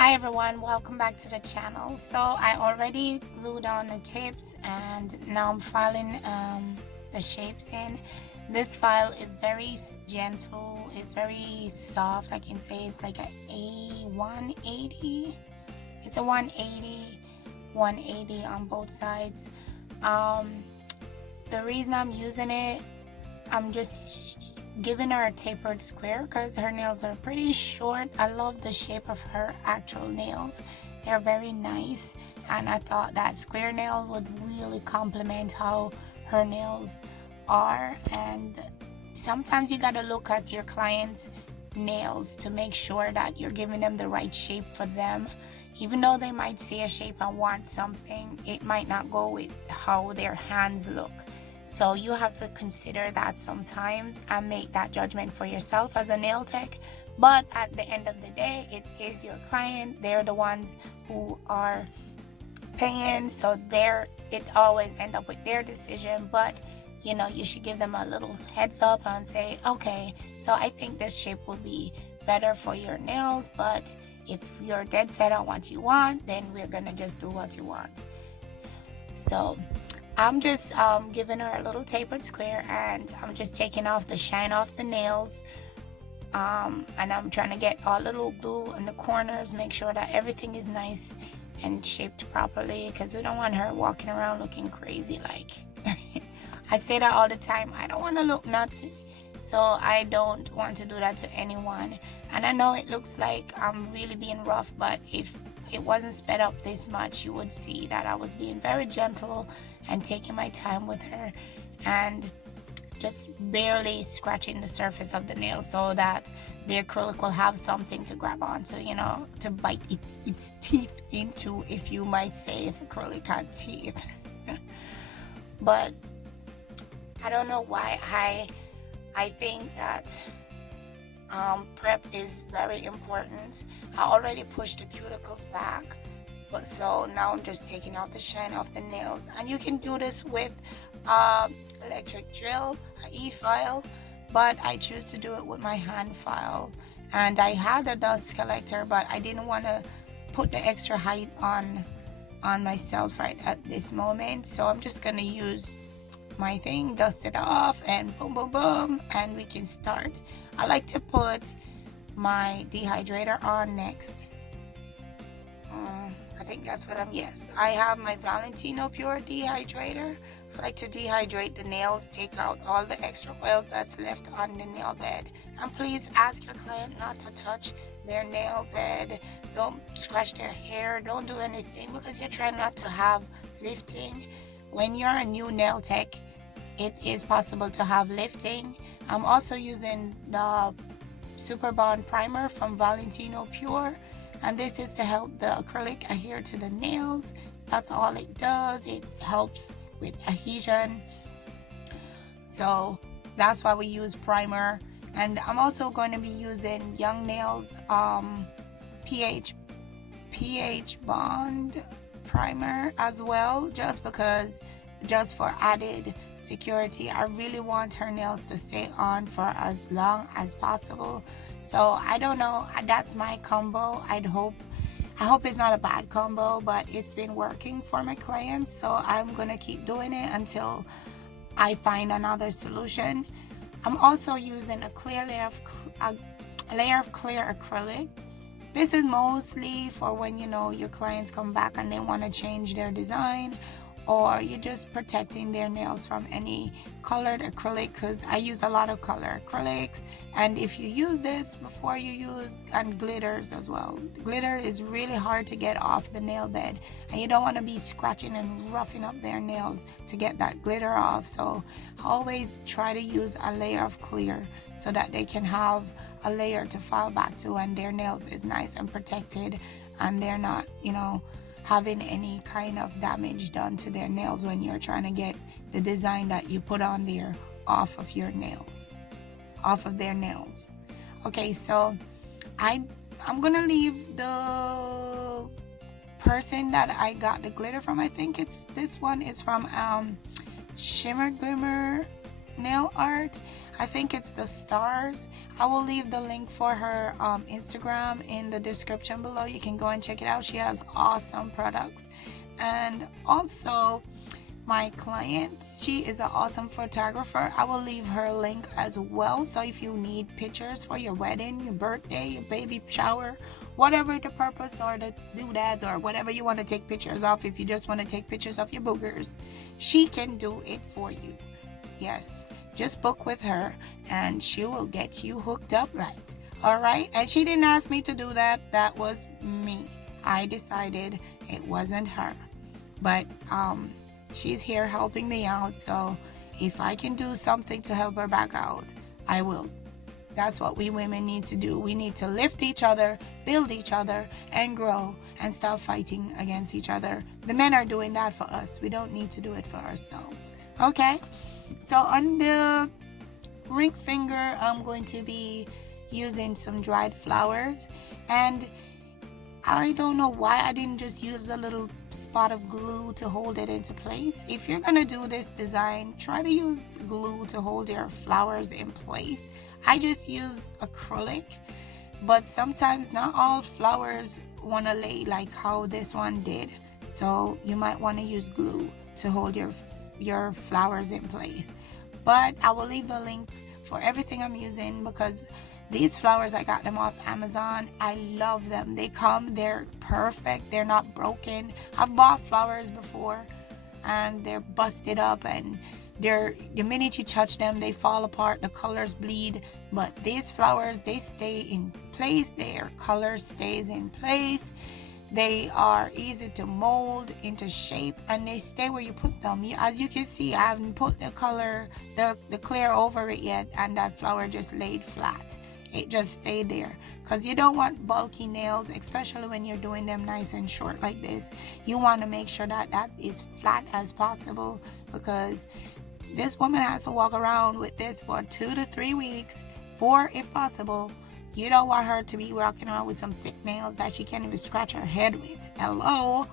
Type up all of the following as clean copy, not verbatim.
Hi everyone, welcome back to the channel. So I already glued on the tips and now I'm filing the shapes in. This file is very gentle, it's very soft. I can say it's like a 180. It's a 180 on both sides. The reason I'm using it, I'm just giving her a tapered square because her nails are pretty short. I love the shape of her actual nails. They're very nice, and I thought that square nail would really complement how her nails are. And sometimes you got to look at your clients' nails to make sure that you're giving them the right shape for them. Even though they might see a shape and want something, it might not go with how their hands look. So you have to consider that sometimes and make that judgment for yourself as a nail tech. But at the end of the day, it is your client. They're the ones who are paying, so it always end up with their decision. But you should give them a little heads up and say, okay, so I think this shape will be better for your nails, but if you're dead set on what you want, then we're gonna just do what you want. So I'm just giving her a little tapered square, and I'm just taking off the shine off the nails, and I'm trying to get all little glue in the corners, make sure that everything is nice and shaped properly, because we don't want her walking around looking crazy. Like I say that all the time, I don't want to look nutty, so I don't want to do that to anyone. And I know it looks like I'm really being rough, but if it wasn't sped up this much, you would see that I was being very gentle and taking my time with her and just barely scratching the surface of the nail so that the acrylic will have something to grab onto, to bite its teeth into, if you might say, if acrylic had teeth. But I don't know why I think that prep is very important. I already pushed the cuticles back, but so now I'm just taking out the shine off the nails. And you can do this with electric drill, e-file, but I choose to do it with my hand file. And I had a dust collector, but I didn't want to put the extra height on myself right at this moment, so I'm just gonna use my thing, dust it off, and boom boom boom, and we can start. I like to put my dehydrator on next. I think that's what yes, I have my Valentino pure dehydrator. I like to dehydrate the nails, take out all the extra oil that's left on the nail bed. And please ask your client not to touch their nail bed. Don't scratch their hair, don't do anything, because you're trying not to have lifting. When you're a new nail tech, it is possible to have lifting. I'm also using the Super Bond primer from Valentino Pure, and this is to help the acrylic adhere to the nails. That's all it does. It helps with adhesion, so that's why we use primer. And I'm also going to be using Young Nails pH Bond primer as well, just for added security. I really want her nails to stay on for as long as possible. So I don't know, that's my combo. I hope it's not a bad combo, but it's been working for my clients, so I'm gonna keep doing it until I find another solution. I'm also using a layer of clear acrylic. This is mostly for when your clients come back and they want to change their design, or you're just protecting their nails from any colored acrylic, because I use a lot of color acrylics. And if you use this before you use, and glitters as well, glitter is really hard to get off the nail bed, and you don't want to be scratching and roughing up their nails to get that glitter off. So always try to use a layer of clear so that they can have a layer to file back to, and their nails is nice and protected, and they're not having any kind of damage done to their nails when you're trying to get the design that you put on there off of their nails. Okay, so I'm gonna leave the person that I got the glitter from. I think this one is from Shimmer Glimmer nail art. I think it's the stars. I will leave the link for her Instagram in the description below. You can go and check it out. She has awesome products. And also, my client, she is an awesome photographer. I will leave her link as well. So if you need pictures for your wedding, your birthday, your baby shower, whatever the purpose or the doodads or whatever you want to take pictures of, if you just want to take pictures of your boogers, she can do it for you. Yes, just book with her and she will get you hooked up right. All right. And she didn't ask me to do that. That was me. I decided it wasn't her. But she's here helping me out. So if I can do something to help her back out, I will. That's what we women need to do. We need to lift each other, build each other, and grow and stop fighting against each other. The men are doing that for us. We don't need to do it for ourselves. Okay? So on the ring finger, I'm going to be using some dried flowers. And I don't know why I didn't just use a little spot of glue to hold it into place. If you're going to do this design, try to use glue to hold your flowers in place. I just use acrylic, but sometimes not all flowers want to lay like how this one did. So you might want to use glue to hold your flowers in place. But I will leave the link for everything I'm using because these flowers, I got them off Amazon. I love them. They're perfect. They're not broken. I've bought flowers before and they're busted up and the minute you touch them, they fall apart, the colors bleed. But these flowers, they stay in place. Their color stays in place. They are easy to mold into shape and they stay where you put them. As you can see, I haven't put the color, the clear over it yet, and that flower just laid flat. It just stayed there because you don't want bulky nails, especially when you're doing them nice and short like this. You want to make sure that that is flat as possible because this woman has to walk around with this for 2 to 3 weeks, 4 if possible. You don't want her to be walking around with some thick nails that she can't even scratch her head with. Hello?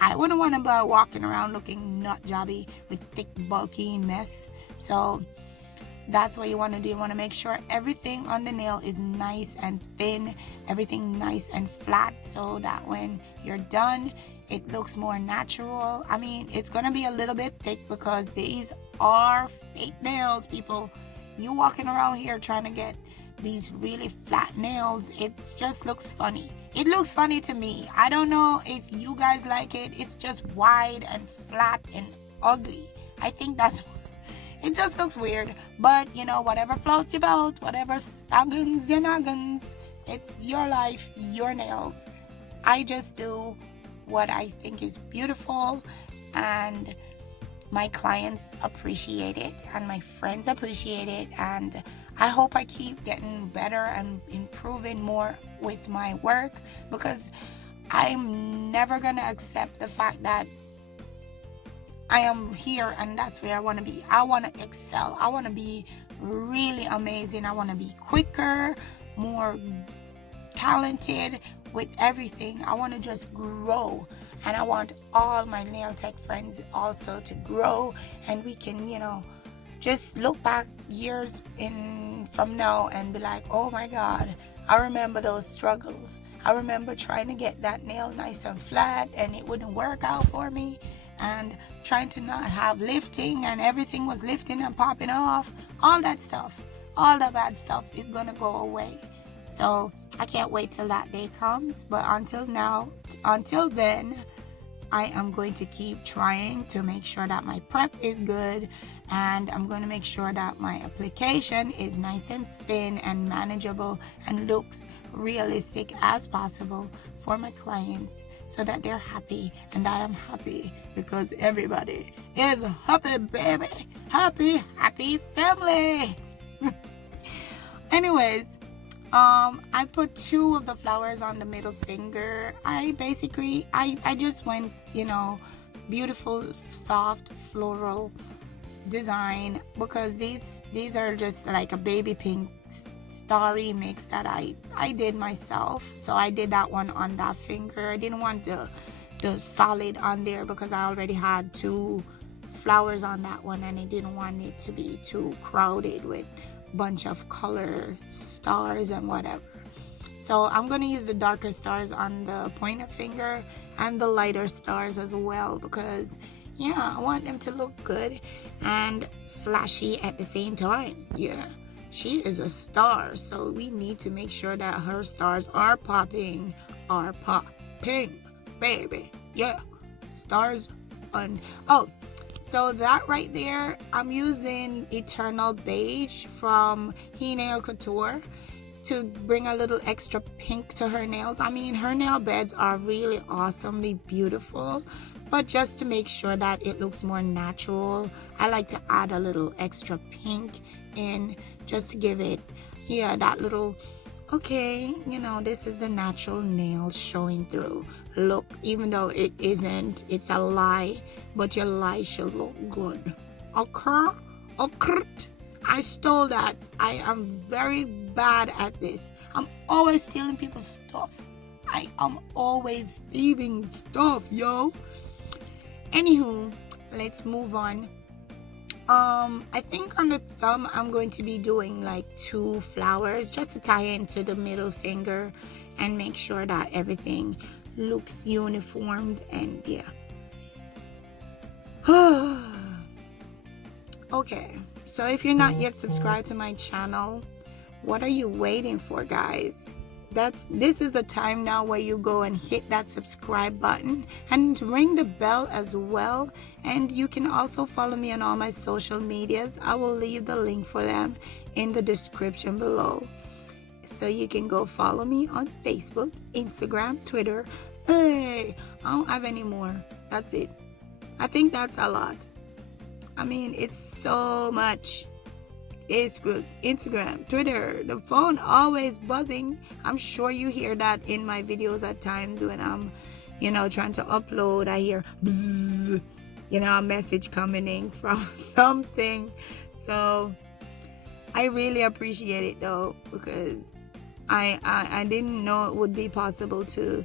I wouldn't want to be walking around looking nut jobby with thick, bulky mess. So that's what you want to do. You want to make sure everything on the nail is nice and thin, everything nice and flat, so that when you're done, it looks more natural. I mean, it's going to be a little bit thick because these are fake nails, people. You walking around here trying to get these really flat nails, it just looks funny. It looks funny to me. I don't know if you guys like it. It's just wide and flat and ugly. I think that's it just looks weird. But you know, whatever floats your boat, whatever stoggins your noggins, it's your life, your nails. I just do what I think is beautiful, and my clients appreciate it and my friends appreciate it, and I hope I keep getting better and improving more with my work because I'm never gonna accept the fact that I am here and that's where I want to be. I want to excel. I want to be really amazing. I want to be quicker, more talented with everything. I want to just grow, and I want all my nail tech friends also to grow, and we can, you know, just look back years from now and be like, oh my God, I remember those struggles. I remember trying to get that nail nice and flat and it wouldn't work out for me, and trying to not have lifting and everything was lifting and popping off. All that stuff, all the bad stuff is gonna go away. So I can't wait till that day comes. But until then, I am going to keep trying to make sure that my prep is good, and I'm going to make sure that my application is nice and thin and manageable and looks realistic as possible for my clients, so that they're happy and I am happy, because everybody is happy, baby. Happy family. Anyways, I put 2 of the flowers on the middle finger. I just went, you know, beautiful, soft, floral design, because these are just like a baby pink starry mix that I did myself. So I did that one on that finger. I didn't want the solid on there because I already had 2 flowers on that one, and I didn't want it to be too crowded with bunch of color stars and whatever. So I'm going to use the darker stars on the pointer finger and the lighter stars as well, because yeah, I want them to look good and flashy at the same time. Yeah, she is a star, so we need to make sure that her stars are popping, baby. Yeah, stars on. Oh, so that right there, I'm using Eternal Beige from enailcouture to bring a little extra pink to her nails. I mean, her nail beds are really awesomely beautiful, but just to make sure that it looks more natural, I like to add a little extra pink in, just to give it, yeah, that little, okay, you know, this is the natural nails showing through look, even though it isn't, it's a lie, but your lie should look good. Okay? I stole that. I am very bad at this. I'm always stealing people's stuff. I am always stealing stuff, yo. Anywho, let's move on. I think on the thumb, I'm going to be doing like 2 flowers just to tie into the middle finger and make sure that everything looks uniformed, and yeah. Okay, so if you're not yet subscribed to my channel, what are you waiting for, guys? This is the time now where you go and hit that subscribe button and ring the bell as well. And you can also follow me on all my social medias. I will leave the link for them in the description below, so you can go follow me on Facebook, Instagram, Twitter. Hey, I don't have any more. That's it. I think that's a lot. I mean, it's so much. Facebook, Instagram, Twitter, the phone always buzzing. I'm sure you hear that in my videos at times when I'm, trying to upload. I hear bzzz, a message coming in from something. So I really appreciate it though, because I didn't know it would be possible to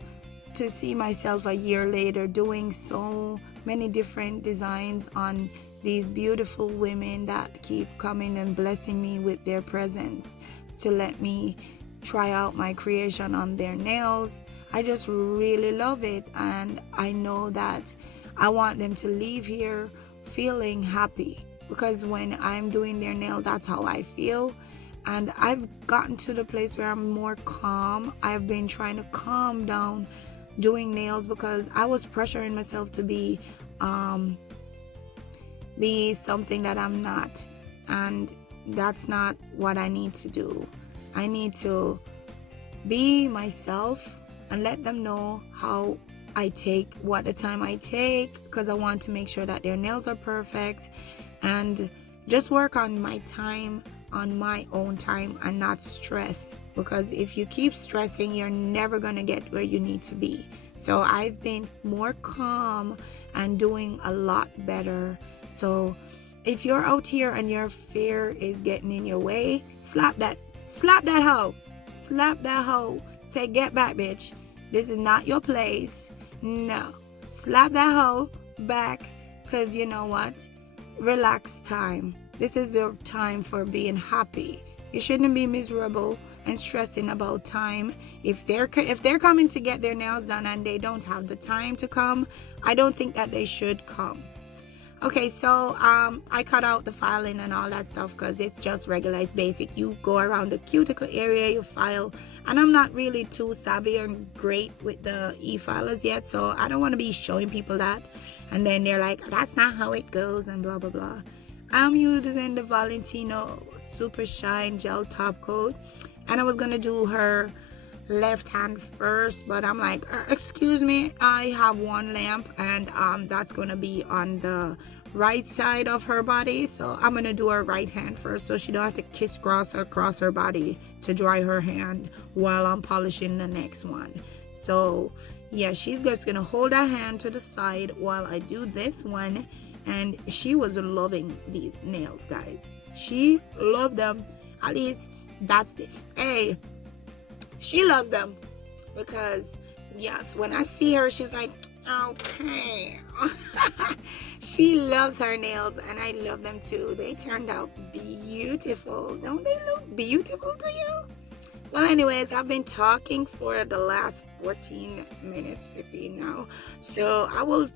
see myself a year later doing so many different designs on these beautiful women that keep coming and blessing me with their presence to let me try out my creation on their nails. I just really love it, and I know that I want them to leave here feeling happy, because when I'm doing their nail, that's how I feel. And I've gotten to the place where I'm more calm. I've been trying to calm down doing nails because I was pressuring myself to be something that I'm not, and that's not what I need to do. I need to be myself and let them know how I take what the time I take, because I want to make sure that their nails are perfect, and just work on my time, on my own time, and not stress, because if you keep stressing, you're never gonna get where you need to be. So I've been more calm and doing a lot better. So if you're out here and your fear is getting in your way, slap that hoe. Slap that hoe. Say, get back, bitch. This is not your place. No. Slap that hoe back, because you know what? Relax time. This is your time for being happy. You shouldn't be miserable and stressing about time. If they're coming to get their nails done and they don't have the time to come, I don't think that they should come. Okay, so I cut out the filing and all that stuff because it's just regular, it's basic. You go around the cuticle area, you file, and I'm not really too savvy or great with the e-filers yet, so I don't want to be showing people that, and then they're like, that's not how it goes, and blah blah blah. I'm using the Valentino Super Shine Gel Top Coat, and I was gonna do her left hand first, but I'm like, excuse me, I have one lamp, and that's gonna be on the right side of her body, so I'm gonna do her right hand first, so she don't have to crisscross across her body to dry her hand while I'm polishing the next one. So yeah, she's just gonna hold her hand to the side while I do this one. And she was loving these nails, guys. She loved them. At least that's the, hey, she loves them, because yes, when I see her, she's like, Okay. She loves her nails and I love them too. They turned out beautiful. Don't they look beautiful to you? Well, anyways, I've been talking for the last 14 minutes, 15 now. So I will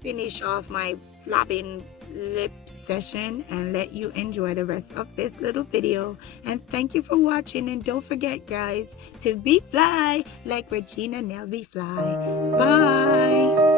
finish off my flopping lip session and let you enjoy the rest of this little video. And thank you for watching. And don't forget, guys, to be fly like Regina Nails Be Fly. Bye.